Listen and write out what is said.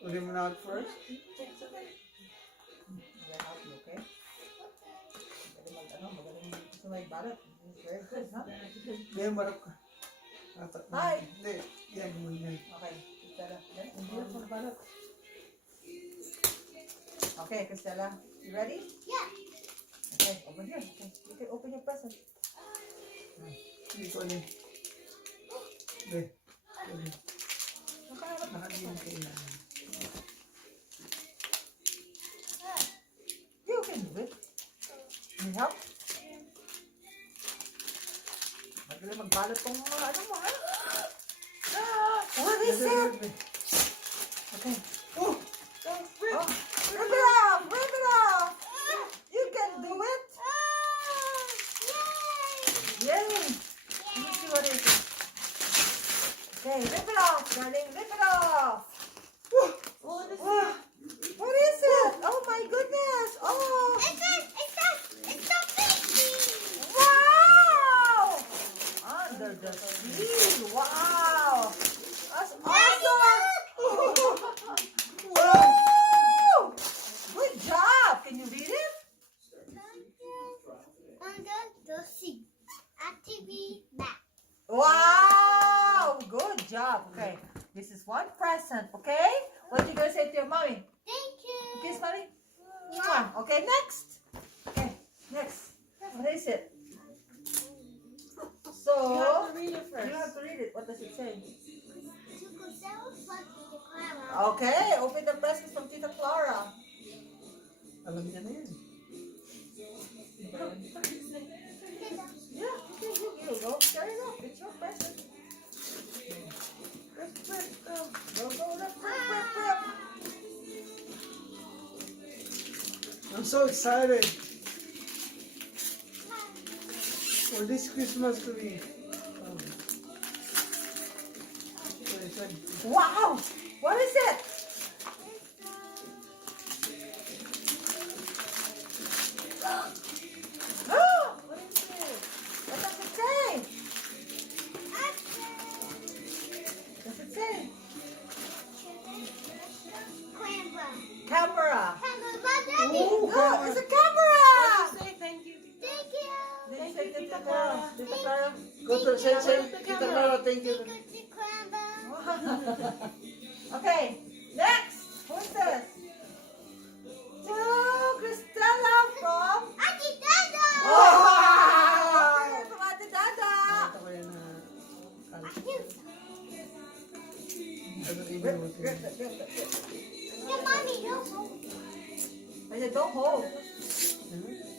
Uli mo na out first. Help you, okay? Magaling gusto may balot. Very good, ha? Hindi, marap ka. Hi! Hindi, yan mo yan. Okay, Cristela. Hindi mo balot. Okay, Cristela. You ready? Yeah. Okay, open here. Okay, you can open your present. Hindi ko yun. Hindi. Nakalim kayo na. You can do it. Need help? Magaling magbalot tong mga ano mo, ha? What is it? Okay. Oh! Oh, rip it off! Rip it off! You can do it! Yay! Let me see what is it. Okay, rip it off, darling. Rip it off! What is Wow. What is it? Oh my goodness! Oh! It's a baby. Wow! Under the sea! Wow! That's awesome! Woo! Good job! Can you read it? Under the sea. Activity back. Wow! Good job. Okay, this is one present. Okay, what you gonna say to your mommy? Thank you. Kiss mommy. Mwah. Okay, next. Okay, next. What is it? So You have to read it you first. have to read it. What does it say? To go sell fun to the clown. Okay, open the presents from Tita Clara. Alam niya na yan. Yeah, okay, you go. Carry it off. It's your present. Rip, rip, go. Go, go, rip, rip, rip, rip. I'm so excited for this Christmas tree. Wow! What is it? What is it? What does it say? What does it say? Camera. Oh, Oh, it's a camera! Say thank you. Thank you. Did you say Tita Clara? Tita Clara? Go to say, Tita Clara, thank you. Okay, next. Who's this? To Cristela from... Auntie Dada. Oh! From Ate Dada. Ito ko yan na. Ano Rip, email mo rip, rip, rip, rip. Yeah, mommy, no. I said, don't hold. ito?